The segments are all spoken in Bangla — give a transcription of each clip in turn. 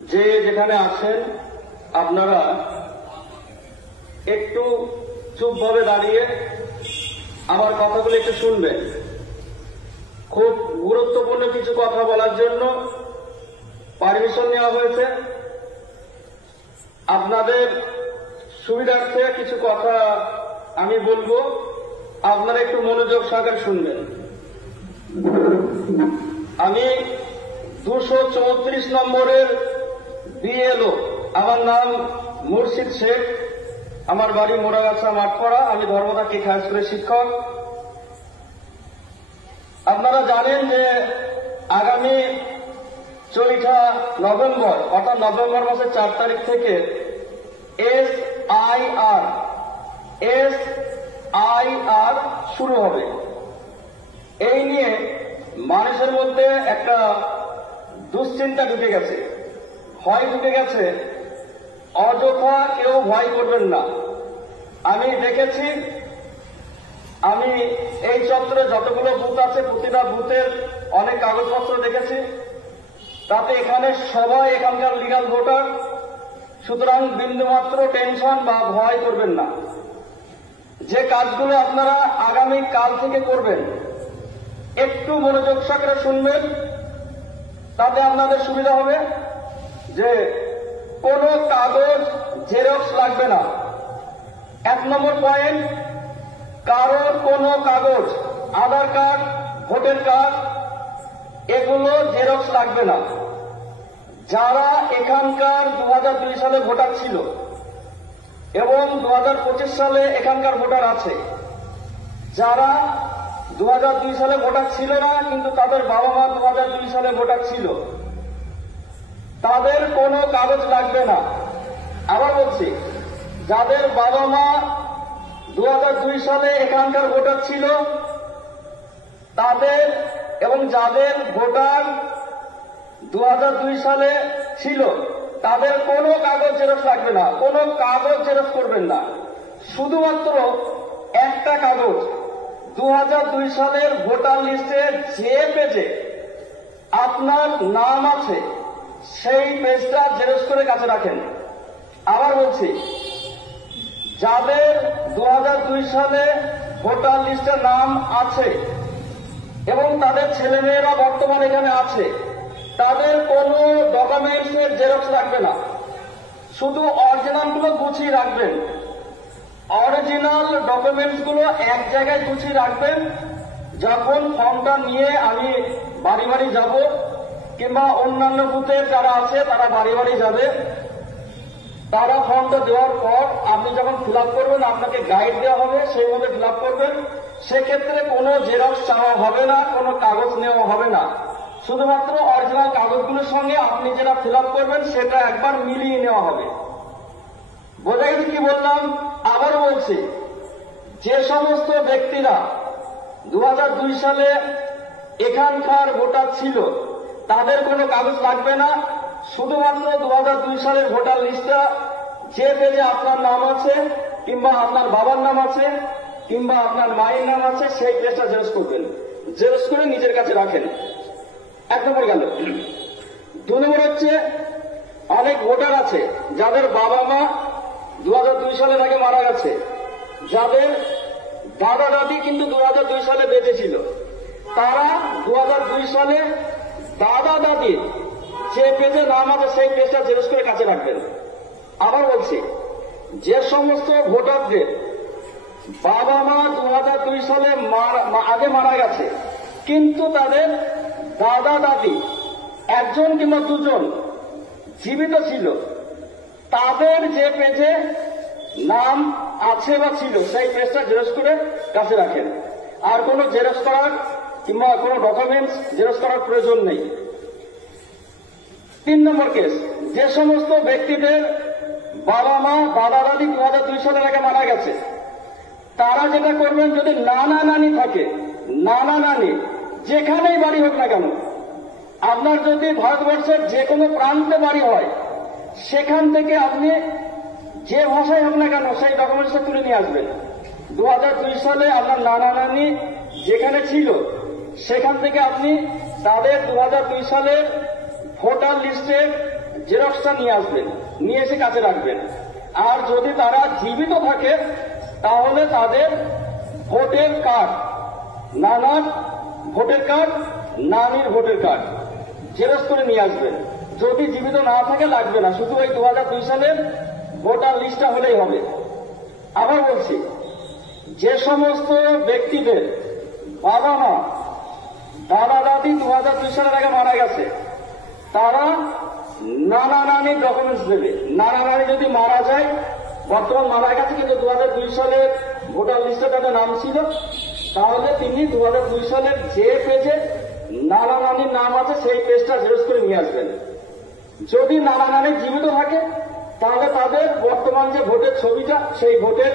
যে যেখানে আছেন আপনারা একটু চুপভাবে দাঁড়িয়ে আমার কথাগুলো একটু শুনবেন। খুব গুরুত্বপূর্ণ কিছু কথা বলার জন্য পারমিশন নেওয়া হয়েছে। আপনাদের সুবিধার্থে কিছু কথা আমি বলবো, আপনারা একটু মনোযোগ সহকারে শুনবেন। আমি 234 নম্বরের বিএলও, আমার নাম মুর্শিদ শেখ, আমার বাড়ি মোড়াগাছা মাঠপাড়া, আমি ধর্মদাকি হাই স্কুলের শিক্ষক। আপনারা জানেন যে আগামী 4 নভেম্বর অর্থাৎ নভেম্বর মাসের 4 তারিখ থেকে SIR শুরু হবে। এই নিয়ে মানুষের মধ্যে একটা দুশ্চিন্তা ঢুকে গেছে, ভয় ঢুকে গেছে। অযথা কেউ ভয় করবেন না। আমি দেখেছি, আমি এই চত্বরে যতগুলো বুথ আছে প্রতিটা বুথের অনেক কাগজপত্র দেখেছি, তাতে এখানে সবাই এখানকার লিগাল ভোটার। সুতরাং বিন্দুমাত্র টেনশন বা ভয় করবেন না। যে কাজগুলো আপনারা আগামী কাল থেকে করবেন একটু মনোযোগ সহকারে শুনবেন, তাতে আপনাদের সুবিধা হবে। যে কোনো কাগজ জেরক্স লাগবে না। 1 নম্বর পয়েন্ট, কারোর কোনো কাগজ, আধার কার্ড, ভোটার কার্ড, এগুলো জেরক্স লাগবে না। যারা এখানকার 2002 সালে ভোটার ছিল এবং 2025 সালে এখানকার ভোটার আছে, যারা 2002 সালে ভোটার ছিল না কিন্তু তাদের বাবা মা 2002 সালে ভোটার ছিল, তাদের কোনো কাগজ লাগবে না। আবার বলছি, যাদের বাবা মা 2002 সালে এখানকার ভোটার ছিল তাদের, এবং যাদের ভোটার 2002 সালে ছিল তাদের কোনো কাগজ জেরক্স লাগবে না। কোনো কাগজ জেরক্স করবেন না। শুধুমাত্র একটা কাগজ, 2002 সালের ভোটার লিস্টে যে পেজে আপনার নাম আছে সেই পেজটা জেরক্স করে কাছে রাখেন। আবার বলছি, যাদের 2002 সালে ভোটার লিস্টে নাম আছে এবং তাদের ছেলেমেয়েরা বর্তমানে এখানে আছে, তাদের কোনো ডকুমেন্টসের জেরক্স লাগবে না। শুধু অরিজিনালগুলো গুছিয়ে রাখবেন। অরিজিনাল ডকুমেন্টসগুলো এক জায়গায় গুছিয়ে রাখবেন। যখন ফর্মটা নিয়ে আমি বাড়ি বাড়ি যাব কিংবা অন্যান্য বুথের যারা আছে তারা বাড়ি বাড়ি যাবে, তারা ফর্মটা দেওয়ার পর আপনি যখন ফিল আপ করবেন আপনাকে গাইড দেওয়া হবে, সেইভাবে ফিল আপ করবেন। সেক্ষেত্রে কোনো জেরক্স চাওয়া হবে না, কোনো কাগজ নেওয়া হবে না। শুধুমাত্র অরিজিনাল কাগজগুলোর সঙ্গে আপনি যেটা ফিল আপ করবেন সেটা একবার মিলিয়ে নেওয়া হবে। বোঝা গেছে কি বললাম? আবার বলছি, যে সমস্ত ব্যক্তিরা 2002 সালে এখানকার ভোটার ছিল তাদের কোনো কাগজ লাগবে না। শুধুমাত্র 2002 সালের ভোটার লিস্টটা যে পেজে আপনার নাম আছে কিংবা আপনার বাবার নাম আছে কিংবা আপনার মায়ের নাম আছে সেই পেজটা জেরক্স করবেন। জেরক্স করে নিজের কাছে রাখেন। 1 নম্বর গেল। 2 নম্বর হচ্ছে, অনেক ভোটার আছে যাদের বাবা মা 2002 সালের আগে মারা গেছে, যাদের দাদা দাদি কিন্তু 2002 সালে বেঁচে ছিল, তারা 2002 সালে দাদা দাদির যে পেজে নাম আছে সেই পেজটা জেরক্স করে কাছে রাখবেন। আবার বলছি, যে সমস্ত ভোটারদের বাবা মা 2002 সালে আগে মারা গেছে কিন্তু তাদের দাদা দাদি 1জন কিংবা 2জন জীবিত ছিল, তাদের যে পেজে নাম আছে বা ছিল সেই পেজটা জেরক্স করে কাছে রাখেন। আর কোনো জেরক্স করার কিংবা কোনো ডকুমেন্টস জেরক্স করার প্রয়োজন নেই। 3 নম্বর কেস, যে সমস্ত ব্যক্তিদের বাবা মা দাদা দাদি 2002 সালের আগে মারা গেছে, তারা যেটা করবেন, যদি নানা নানি থাকে, নানা নানি যেখানেই বাড়ি হোক না কেন, আপনার যদি ভারতবর্ষের যে কোনো প্রান্তে বাড়ি হয়, সেখান থেকে আপনি যে ভাষায় হোক না কেন সেই ডকুমেন্টসটা তুলে নিয়ে আসবেন। 2002 সালে আপনার নানা নানি যেখানে ছিল সেখান থেকে আপনি তাদের 2002 সালের ভোটার লিস্টের জেরক্সটা নিয়ে আসবেন, নিয়ে এসে কাছে রাখবেন। আর যদি তারা জীবিত থাকে তাহলে তাদের ভোটের কার্ড, নানার ভোটের কার্ড, নানির ভোটের কার্ড জেরক্স করে নিয়ে আসবেন। যদি জীবিত না থাকে লাগবে না, শুধু ওই 2002 সালের ভোটার লিস্টটা হলেই হবে। আবার বলছি, যে সমস্ত ব্যক্তিদের বাবা মা দাদা দাদি 2002 সালের আগে মারা গেছে তারা নানা নানির ডকুমেন্টস দেবে। নানা নানি যদি মারা যায়, বর্তমান মারা গেছে কিন্তু 2002 সালের ভোটার লিস্টে তাদের নাম ছিল, তাহলে তিনি 2002 সালের যে পেজে নানা নানির নাম আছে সেই পেজটা জেরক্স করে নিয়ে আসবেন। যদি নানা নানি জীবিত থাকে তাহলে তাদের বর্তমান যে ভোটের ছবিটা সেই ভোটের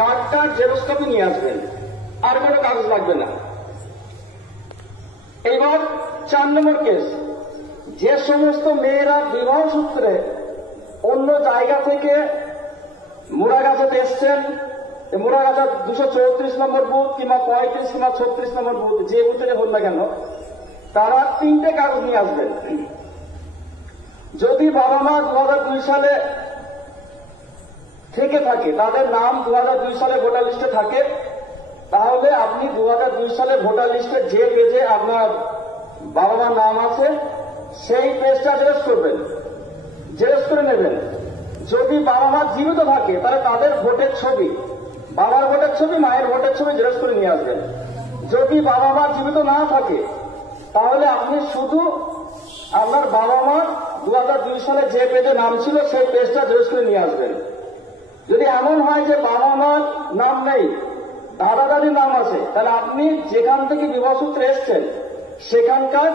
কার্ডটা জেরক্স কপি নিয়ে আসবেন, আর কোনো কাগজ লাগবে না। এবার 4 নম্বর কেস, যে সমস্ত মেয়েরা বিবাহ সূত্রে অন্য জায়গা থেকে মুড়াগাছাতে এসছেন, মুড়াগাছা 234 নম্বর বুথ কিংবা 35 কিংবা 36 নম্বর বুথ, যে বুথে হল না কেন, তারা 3টে কাগজ নিয়ে আসবেন। যদি বাবা মা 2002 সালে থেকে থাকে, তাদের নাম 2002 সালে ভোটার লিস্টে থাকে, তাহলে আপনি 2002 সালে ভোটার লিস্টে যে পেজে আপনার বাবা মার নাম আছে সেই পেজটা জেরক্স করবেন, জেরক্স করে নেবেন। যদি বাবা মা জীবিত থাকে তাহলে তাদের ভোটের ছবি, বাবার ভোটের ছবি, মায়ের ভোটের ছবি জেরক্স করে নিয়ে আসবেন। যদি বাবা মা জীবিত না থাকে তাহলে আপনি শুধু আপনার বাবা মা 2002 সালে যে পেজে নাম ছিল সেই পেজটা জেরক্স করে নিয়ে আসবেন। যদি এমন হয় যে বাবা মার নাম নেই, দাদা দাদির নাম আছে, তাহলে আপনি যেখান থেকে বিবাহ সূত্রে এসছেন সেখানকার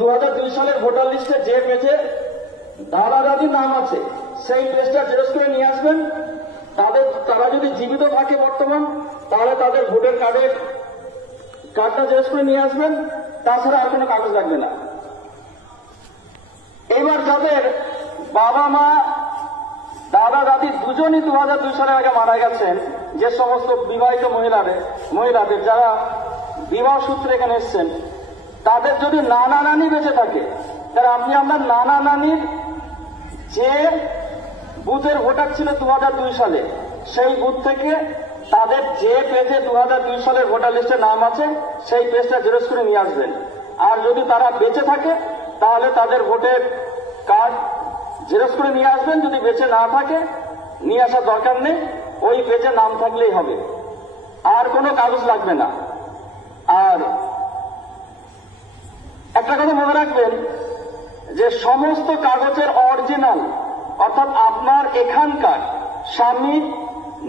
2002 সালের ভোটার লিস্টে যে পেজে দাদা দাদির নাম আছে সেই পেজটা জেরক্স করে নিয়ে আসবেন। তারা যদি জীবিত থাকে বর্তমান, তাহলে তাদের ভোটের কার্ডটা জেরক্স করে নিয়ে আসবেন, তাছাড়া আর কোনো কাগজ লাগবে না। এবার যাদের বাবা মা দাদা দাদি দুজনই 2002 সালের আগে মারা গেছেন, যে সমস্ত বিবাহিত মহিলাদের যারা বিবাহ সূত্রে এখানে এসছেন, তাদের যদি নানা নানি বেঁচে থাকে তাহলে আপনি আপনার নানা নানির যে বুথের ভোটার ছিল 2002 সালে সেই বুথ থেকে তাদের যে পেজে 2002 সালের ভোটার লিস্টে নাম আছে সেই পেজটা জেরক্স করে নিয়ে আসবেন। আর যদি তারা বেঁচে থাকে তাহলে তাদের ভোটের কার্ড জেরক্স করে নিয়ে আসবেন। যদি বেঁচে না থাকে নিয়ে আসার দরকার নেই, ওই পেজে নাম থাকলেই হবে, আর কোনো কাগজ লাগবে না। আর একটা কথা মনে রাখবেন যে সমস্ত কাগজের অরিজিনাল, অর্থাৎ আপনার এখানকার স্বামী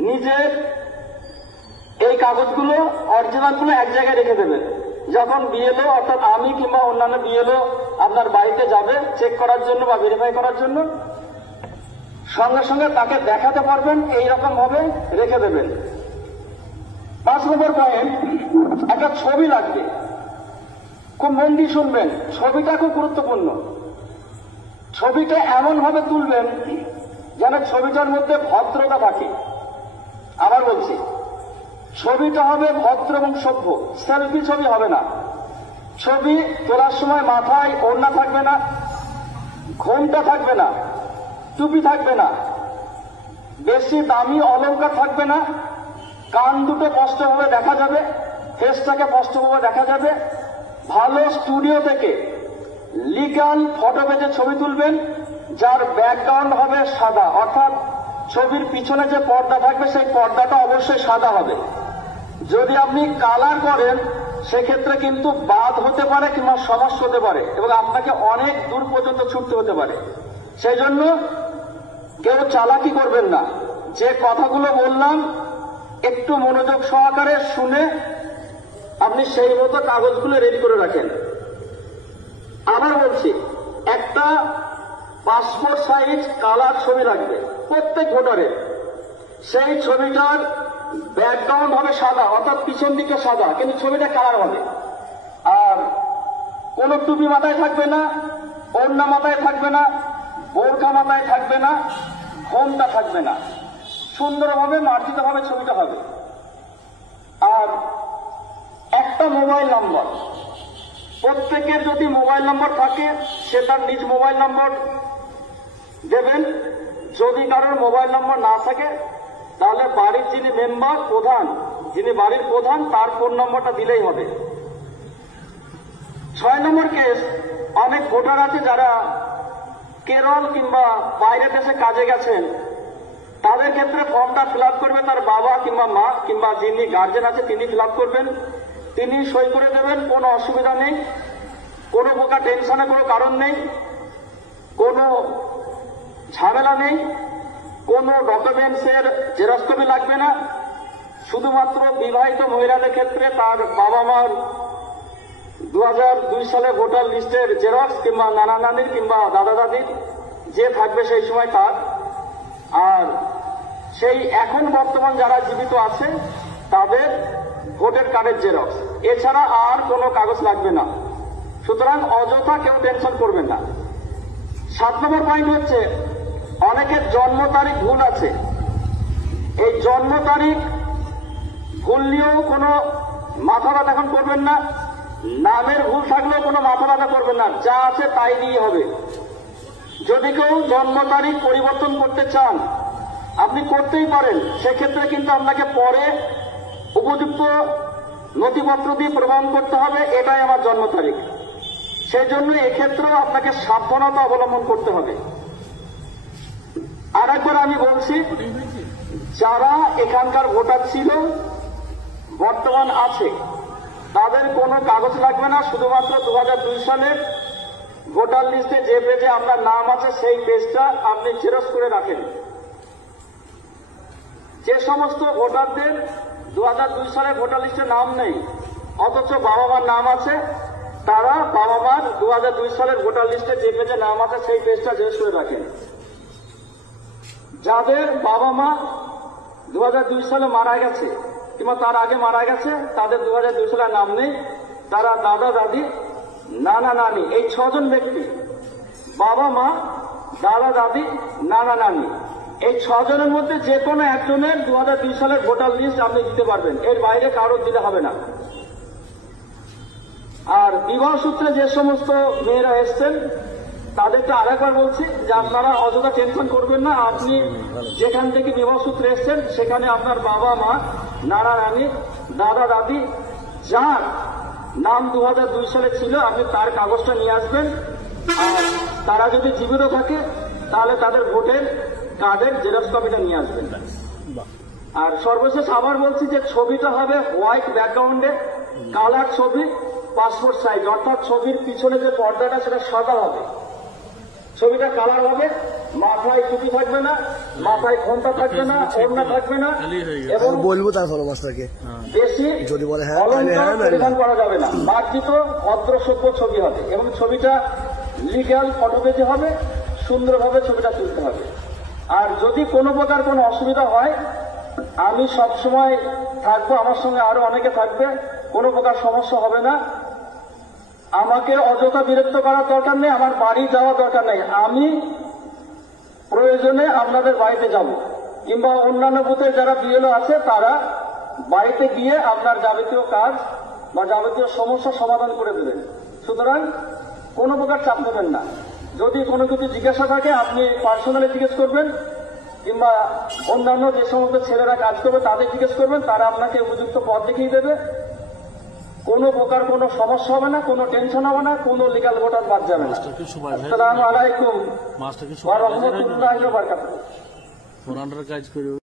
নিজের এই কাগজগুলো অরিজিনালগুলো এক জায়গায় রেখে দেবেন। যখন বিএলও অর্থাৎ আমি কিংবা অন্যান্য বিএলও আপনার বাড়িতে যাবে চেক করার জন্য বা ভেরিফাই করার জন্য, সঙ্গে সঙ্গে তাকে দেখাতে পারবেন, এইরকম ভাবে রেখে দেবেন। 5 নম্বর পয়েন্ট, একটা ছবি লাগবে। খুব মন দিয়ে শুনবেন, ছবিটা খুব গুরুত্বপূর্ণ। ছবিটা এমন ভাবে তুলবেন যেন ছবিটার মধ্যে ভদ্রতা থাকে। আবার বলছি, ছবিটা হবে ভদ্র এবং সভ্য, সেলফি ছবি হবে না। ছবি তোলার সময় মাথায় ওড়না থাকবে না, ঘোমটা থাকবে না, টুপি থাকবে না, বেশি দামি অলংকার থাকবে না, কান দুটো স্পষ্টভাবে দেখা যাবে, ফেসটাকে স্পষ্টভাবে দেখা যাবে। ভালো স্টুডিও থেকে লিগ্যাল ফটো পেজে ছবি তুলবেন, যার ব্যাকগ্রাউন্ড হবে সাদা, অর্থাৎ ছবির পিছনে যে পর্দা থাকবে সেই পর্দাটা অবশ্যই সাদা হবে। যদি আপনি কালার করেন সেক্ষেত্রে কিন্তু বাদ হতে পারে কিংবা সমস্যা হতে পারে এবং আপনাকে অনেক দূর পর্যন্ত ছুটতে হতে পারে। সেই জন্য কেউ চালাকি করবেন না। যে কথাগুলো বললাম একটু মনোযোগ সহকারে শুনে আপনি সেই মতো কাগজগুলো রেডি করে রাখেন। আবার বলছি, একটা পাসপোর্ট সাইজ কালার ছবি লাগবে প্রত্যেক ভোটারের। সেই ছবিটার ব্যাকগ্রাউন্ড হবে সাদা, অর্থাৎ পিছন দিকে সাদা, কিন্তু ছবিটা কালার হবে। আর কোন টুপি মাথায় থাকবে না, ওড়না মাথায় থাকবে না, বোরকা মাথায় থাকবে না, ঘোমটা থাকবে না, সুন্দরভাবে মার্জিতভাবে ছবিটা হবে। আর একটা মোবাইল নাম্বার, প্রত্যেকের যদি মোবাইল নম্বর থাকে সে তার নিজ মোবাইল নম্বর দেবেন। যদি কারোর মোবাইল নম্বর না থাকে তাহলে বাড়ির যিনি মেম্বার প্রধান, যিনি বাড়ির প্রধান, তার ফোন নম্বরটা দিলেই হবে। 6 নম্বর কেস, অনেক ভোটার আছে যারা কেরল কিংবা বাইরের দেশে কাজে গেছেন, তাদের ক্ষেত্রে ফর্মটা ফিল আপ করবে তার বাবা কিংবা মা কিংবা যিনি গার্জেন আছে তিনি ফিল আপ করবেন, তিনি সই করে দেবেন। কোনো অসুবিধা নেই, কোনো প্রকার টেনশনের কোনো কারণ নেই, কোনো ঝামেলা নেই, কোনো ডকুমেন্টসের জেরক্স কপি লাগবে না। শুধুমাত্র বিবাহিত মহিলাদের ক্ষেত্রে তার বাবা মার 2002 সালে ভোটার লিস্টের জেরক্স কিংবা নানা নানির কিংবা দাদা দাদির যে থাকবে সেই সময় তার, আর সেই এখন বর্তমান যারা জীবিত আছে তাদের ভোটার কার্ডের জেরক্স, এছাড়া আর কোনো কাগজ লাগবে না। সুতরাং অযথা কেউ টেনশন করবেন না। 7 নম্বর পয়েন্ট হচ্ছে, অনেকের জন্ম তারিখ ভুল আছে। এই জন্ম তারিখ ভুল নিয়েও কোনো মাথা ব্যথা এখন করবেন না, নামের ভুল থাকলেও কোনো মাথা ব্যথা করবেন না, যা আছে তাই দিয়ে হবে। যদি কেউ জন্ম তারিখ পরিবর্তন করতে চান আপনি করতেই পারেন, সেক্ষেত্রে কিন্তু আপনাকে পরে উপযুক্ত নথিপত্র দিয়ে প্রমাণ করতে হবে এটাই আমার জন্ম তারিখ। সেই জন্য এক্ষেত্রেও আপনাকে সাবধানতা অবলম্বন করতে হবে। আর একবার আমি বলছি, যারা এখানকার ভোটার ছিল বর্তমান আছে তাদের কোনো কাগজ লাগবে না। শুধুমাত্র 2002 সালের ভোটার লিস্টে যে পেজে আপনার নাম আছে সেই পেজটা আপনি জেরক্স করে রাখেন। যে সমস্ত ভোটারদের 2002 সালের ভোটার লিস্টে নাম নেই অথচ বাবা মার নাম আছে, তারা বাবা মার 2002 সালের ভোটার লিস্টে যে পেজে নাম আছে সেই পেজটা জেরক্স করে রাখেন। যাদের বাবা মা 2002 সালে মারা গেছে কিংবা তার আগে মারা গেছে, তাদের 2002 সালের নাম নেই, তারা দাদা দাদি নানা নানি এই 6 জন ব্যক্তি, বাবা মা দাদা দাদি নানা নানি, এই 6 জনের মধ্যে যে কোনো একজনের 2002 সালের ভোটার লিস্ট আপনি দিতে পারবেন, এর বাইরে কারোর দিতে হবে না। আর বিবাহ সূত্রে যে সমস্ত মেয়েরা এসছেন তাদেরকে আরেকবার বলছি যে আপনারা অযথা টেনশন করবেন না। আপনি যেখান থেকে বিবাহ সূত্রে এসছেন সেখানে আপনার বাবা মা নানা নানি দাদা দাদি যার নাম 2002 সালে ছিল আপনি তার কাগজটা নিয়ে আসবেন। আর তারা যদি জীবিত থাকে তাহলে তাদের ভোটের কার্ডের জেরক্স কপিটা নিয়ে আসবেন। আর সর্বশেষ আবার বলছি যে ছবিটা হবে হোয়াইট ব্যাকগ্রাউন্ডে, কালার ছবি, পাসপোর্ট সাইজ, অর্থাৎ ছবির পিছনে যে পর্দাটা সেটা সাদা হবে, ছবিটা কালার হবে, মাথায় টুপি থাকবে না, মাথায় ঘন্টা থাকবে না, ওড়না থাকবে না, এবং বলবো তারপর মাস্টারকে বেশি যদি বলে অলংকার পরিধান করা যাবে না, মার্জিত ভদ্র সভ্য ছবি হবে এবং ছবিটা লিগ্যাল ফটোপেজে হবে, সুন্দরভাবে ছবিটা তুলতে হবে। আর যদি কোনো প্রকার কোনো অসুবিধা হয় আমি সবসময় থাকবো, আমার সঙ্গে আরো অনেকে থাকবে, কোনো প্রকার সমস্যা হবে না। আমাকে অযথা বিরক্ত করার দরকার নেই, আমার বাড়ি যাওয়ার দরকার নেই, আমি প্রয়োজনে আপনাদের বাড়িতে যাব কিংবা অন্যান্য বুথের যারা বিএলও আছে তারা বাড়িতে গিয়ে আপনার যাবতীয় কাজ বা যাবতীয় সমস্যা সমাধান করে দেবেন। সুতরাং কোনো প্রকার চাপ নেবেন না। যদি কোনো কিছু জিজ্ঞাসা থাকে আপনি পার্সোনালি জিজ্ঞেস করবেন কিংবা অন্যান্য যে সমস্ত ছেলেরা কাজ করবে তাদের জিজ্ঞেস করবেন, তারা আপনাকে উপযুক্ত পথ দেখিয়ে দেবে। কোনো প্রকার কোনো সমস্যা হবে না, কোনো টেনশন হবে না, কোনো লিগ্যাল ভোটার বাদ যাবে না। আসসালামু আলাইকুম ওয়া রাহমাতুল্লাহি ওয়া বারাকাতুহু।